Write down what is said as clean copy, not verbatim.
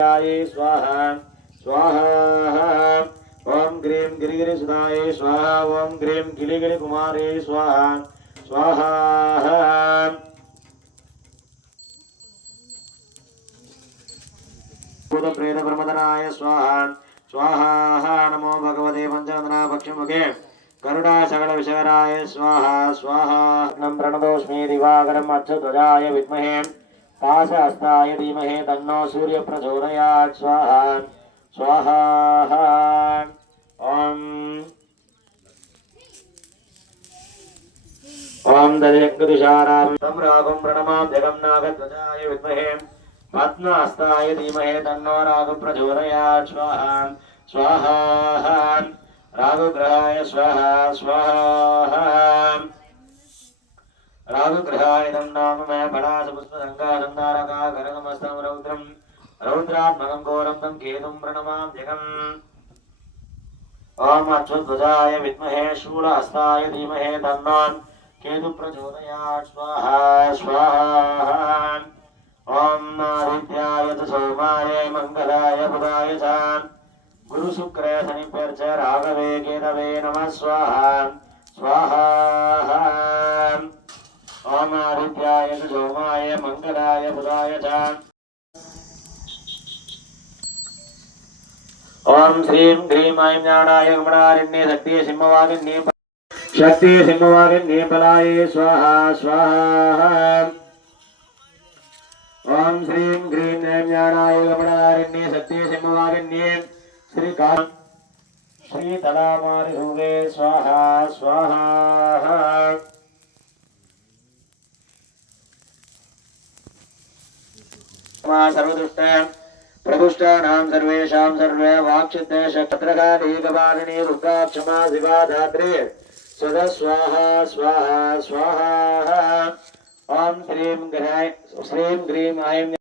स्वाहा स्वाहा ओम ग्रीं गिरिगिरिसुताय स्वाहा ओम ग्रीं गिलिगिलिकुमारी स्वाहा स्वाहा भूतप्रेतप्रमदनाय स्वाहा स्वाहा नमो भगवते पंचवदना पक्षमुखे गरुड़ा सकल विषकराय स्वाहा स्वाहा प्रणतोऽस्मि दिवाकरम् अच्युतध्वजाय विद्महे पाशहस्ताय धीमहि तन्नो सूर्य प्रचोदयात् स्वाहा स्वाहा ओम ओम दधिक्तुषारां तं रागं प्रणमां जगन्नाथध्वजाय विद्महे पद्महस्ताय धीमहि तन्नो राग प्रचोदयात् स्वाहा स्वाहा रागुग्रहाय स्वाहा स्वाहा रागुग्रहाय तं नाम मैं पलाशपुष्पसङ्गासन्धारका गरगमस्तं रौद्रं रौद्रात्मकं घोरं तं केतुं प्रणमां जगम् ओम अच्युतध्वजाय विद्महे शूलहस्ताय धीमहि तन्नो केतुः प्रचोदयात् स्वाहा स्वाहा ओम आदित्याय च सोमाय मंगलाय बुधाय च गुरुशुक्रे शनिभ्यर्च राघवे केतवे नमः स्वाहा स्वाहा ओम आदित्याय च सोमाय मंगलाय बुधाय च ओम श्रीं ग्रीं ऐं ज्ञानाय गमनारिण्ये शक्ति सिंहवागिन्ये पलाये स्वाहा स्वाहा ओम श्रीं ग्रीं ऐं ज्ञानाय गमनारिण्ये शक्ति सिंहवागिन्ये श्रीतलामारिभुवे स्वाहा स्वाहा सर्वदुष्ट प्रदुष्टानां सर्वेषां सर्वे वाक्चित्ते शत्रकालीकपालिनी दुर्गा क्षमा शिवा धात्री सदा स्वाहा स्वाहा स्वाहा ओम श्रीं ग्रीं ऐं